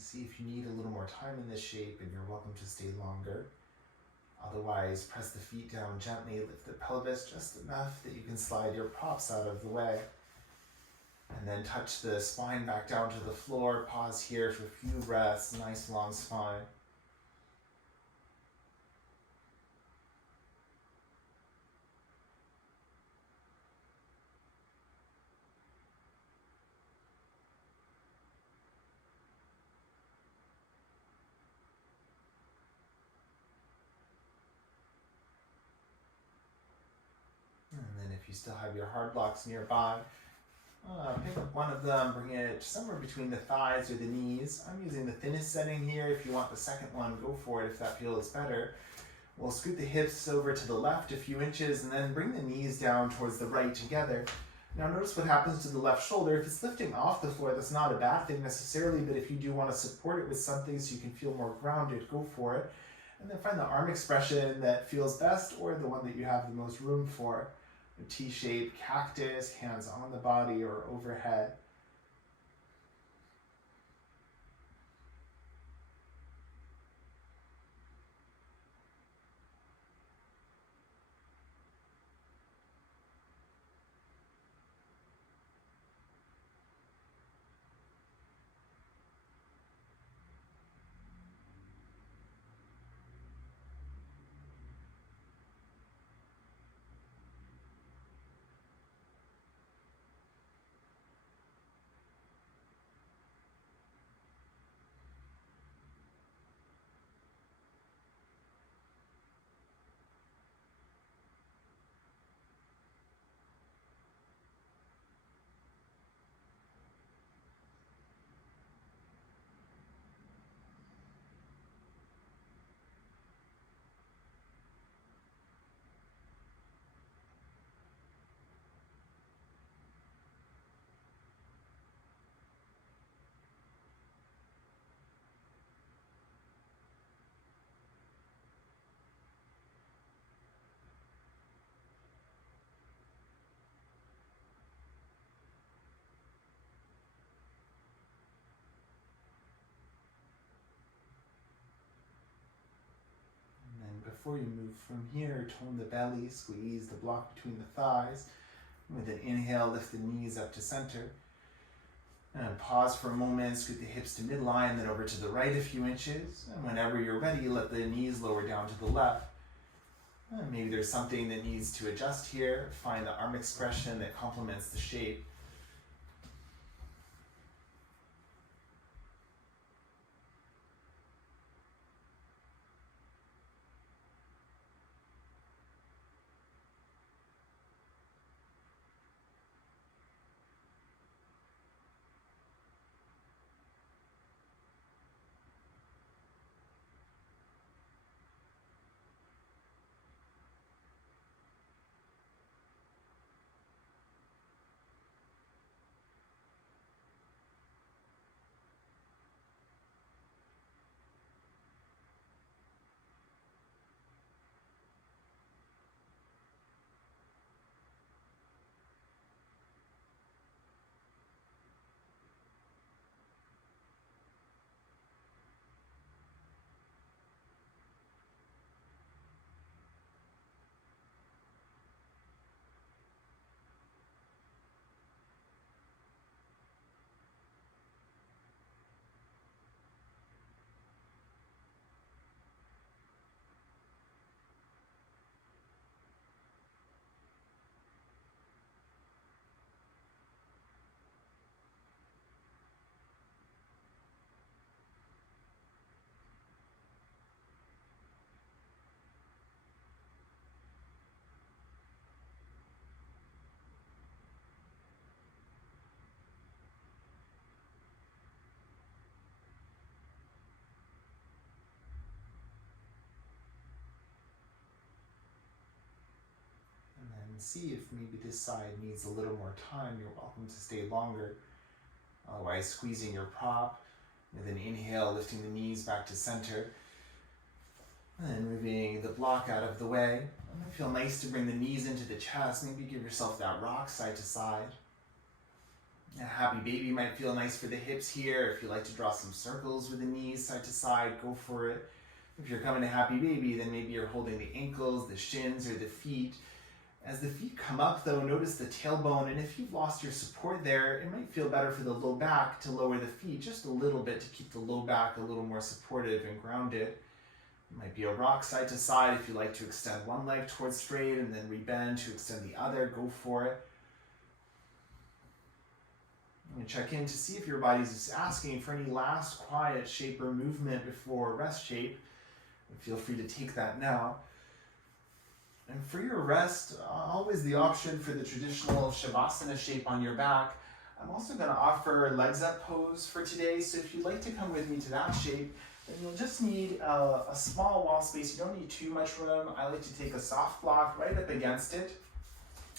See if you need a little more time in this shape, and you're welcome to stay longer. Otherwise, press the feet down gently, lift the pelvis just enough that you can slide your props out of the way. And then touch the spine back down to the floor. Pause here for a few breaths, nice long spine. And then if you still have your hard blocks nearby, pick up one of them, bring it somewhere between the thighs or the knees. I'm using the thinnest setting here. If you want the second one, go for it if that feels better. We'll scoot the hips over to the left a few inches and then bring the knees down towards the right together. Now notice what happens to the left shoulder. If it's lifting off the floor, that's not a bad thing necessarily, but if you do want to support it with something so you can feel more grounded, go for it. And then find the arm expression that feels best or the one that you have the most room for. A T-shaped cactus, hands on the body or overhead. before you move from here, tone the belly, squeeze the block between the thighs. With an inhale, lift the knees up to center. And pause for a moment, scoot the hips to midline, then over to the right a few inches. And whenever you're ready, let the knees lower down to the left. And maybe there's something that needs to adjust here. Find the arm expression that complements the shape. And see if maybe this side needs a little more time. You're welcome to stay longer. Otherwise, squeezing your prop. With an inhale, lifting the knees back to center. And then moving the block out of the way. And it feel nice to bring the knees into the chest. Maybe give yourself that rock side to side. A happy baby might feel nice for the hips here. If you like to draw some circles with the knees side to side, go for it. If you're coming to happy baby, then maybe you're holding the ankles, the shins, or the feet. As the feet come up though, notice the tailbone, and if you've lost your support there, it might feel better for the low back to lower the feet just a little bit to keep the low back a little more supportive and grounded. It might be a rock side to side if you like to extend one leg towards straight and then rebend to extend the other, go for it. And check in to see if your body's just asking for any last quiet shape or movement before rest shape. And feel free to take that now. And for your rest, always the option for the traditional Shavasana shape on your back. I'm also going to offer legs up pose for today. So if you'd like to come with me to that shape, then you'll just need a small wall space. You don't need too much room. I like to take a soft block right up against it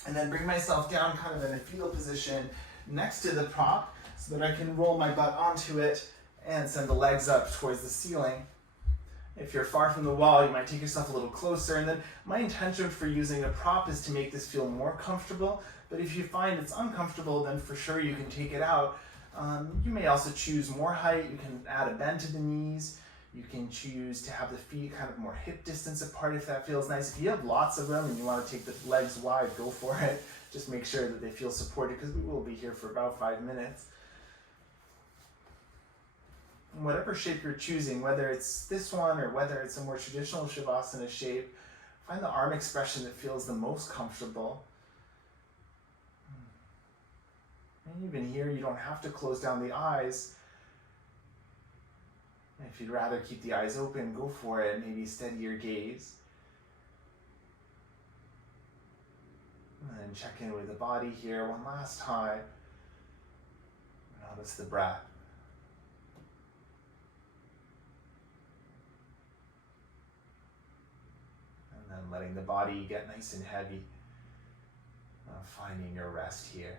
and then bring myself down kind of in a fetal position next to the prop so that I can roll my butt onto it and send the legs up towards the ceiling. If you're far from the wall, you might take yourself a little closer. And then my intention for using a prop is to make this feel more comfortable. But if you find it's uncomfortable, then for sure you can take it out. You may also choose more height. You can add a bend to the knees. You can choose to have the feet kind of more hip distance apart if that feels nice. If you have lots of them and you want to take the legs wide, go for it. Just make sure that they feel supported because we will be here for about 5 minutes. Whatever shape you're choosing, whether it's this one or whether it's a more traditional Shavasana shape, find the arm expression that feels the most comfortable. And even here, you don't have to close down the eyes. If you'd rather keep the eyes open, go for it. Maybe steady your gaze. And then check in with the body here one last time. Notice the breath. And then letting the body get nice and heavy. Finding your rest here.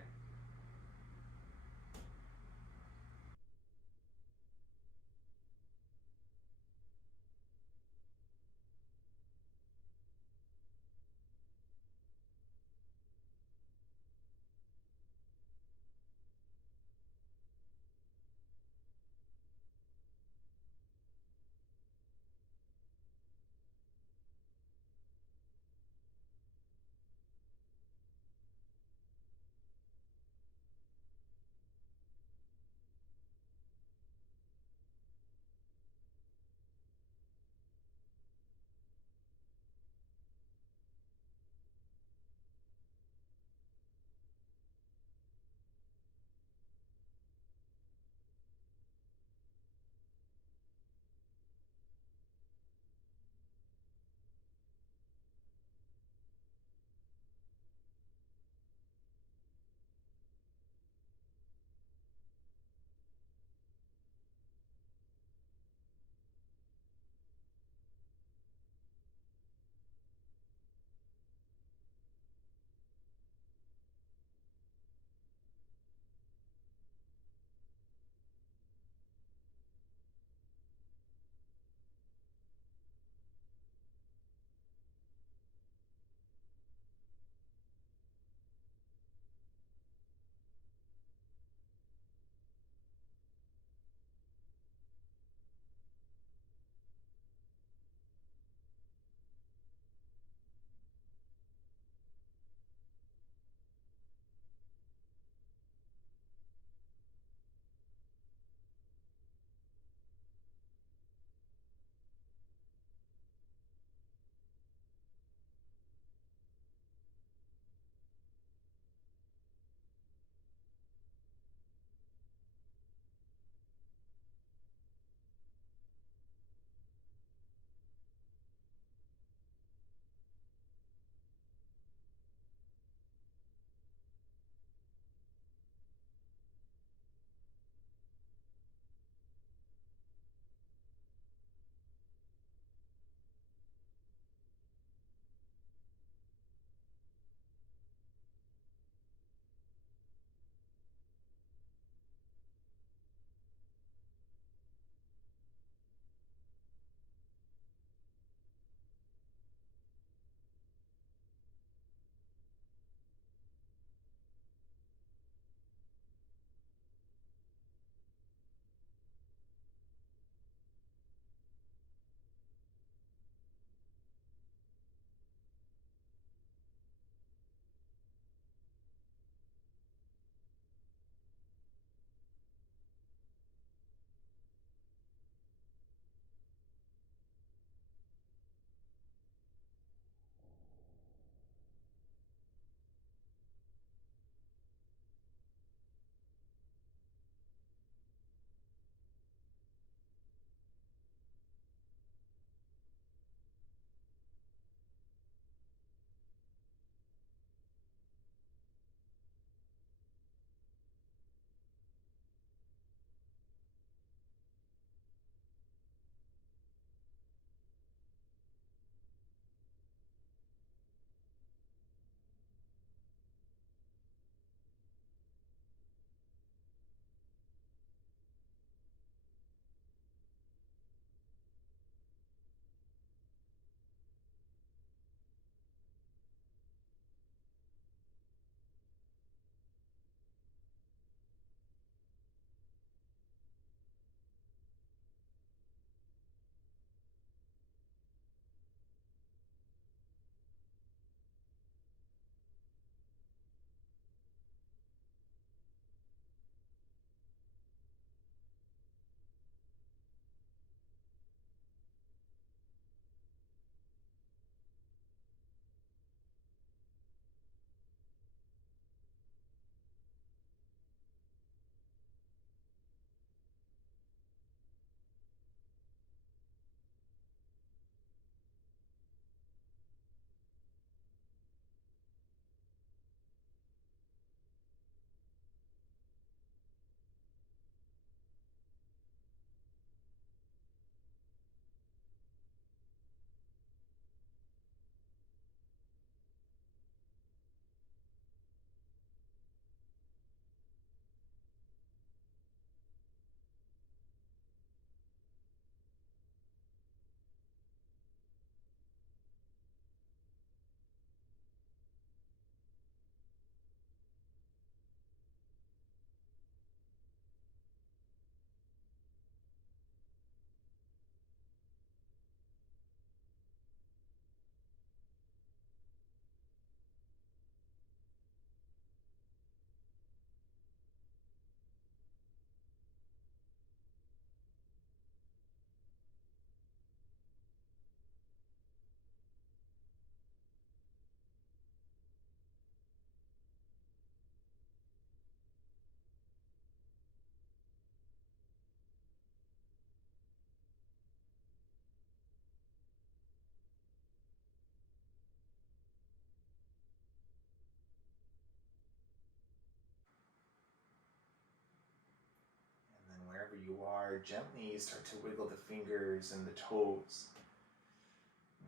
you are, gently start to wiggle the fingers and the toes.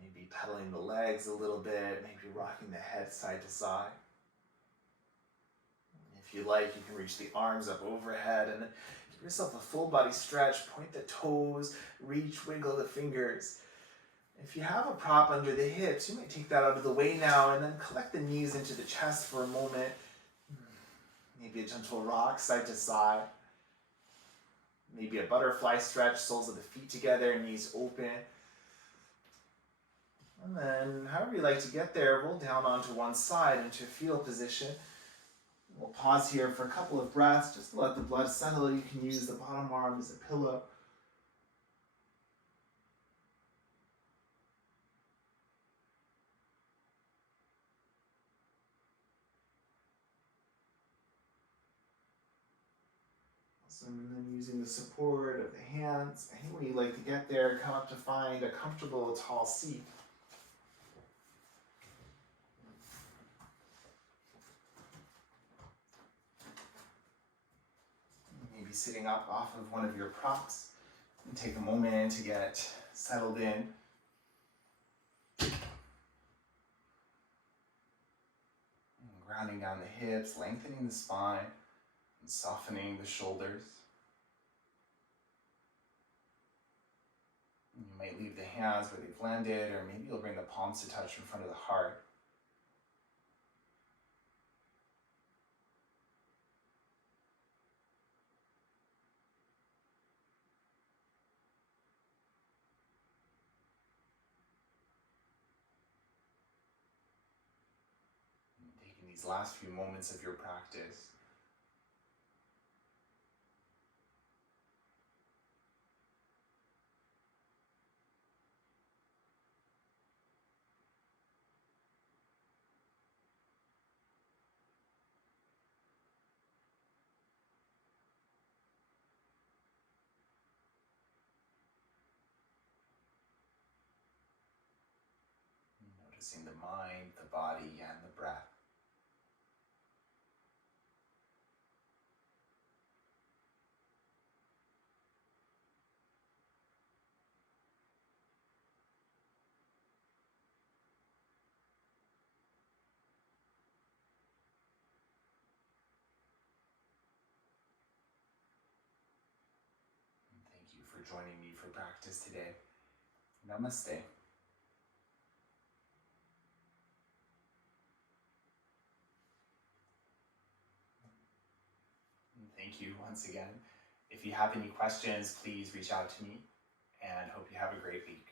Maybe pedaling the legs a little bit, maybe rocking the head side to side. If you like, you can reach the arms up overhead and then give yourself a full body stretch. Point the toes, reach, wiggle the fingers. If you have a prop under the hips, you might take that out of the way now and then collect the knees into the chest for a moment. Maybe a gentle rock side to side. Maybe a butterfly stretch, soles of the feet together, knees open. And then, however you like to get there, roll down onto one side into a fetal position. We'll pause here for a couple of breaths, just to let the blood settle. You can use the bottom arm as a pillow. And then using the support of the hands, anywhere you like to get there, come up to find a comfortable tall seat. Maybe sitting up off of one of your props and take a moment to get settled in. And grounding down the hips, lengthening the spine, and softening the shoulders. And you might leave the hands where they've landed, or maybe you'll bring the palms to touch in front of the heart. And taking these last few moments of your practice, noticing the mind, the body, and the breath. And thank you for joining me for practice today. Namaste. Thank you once again. If you have any questions, please reach out to me, and hope you have a great week.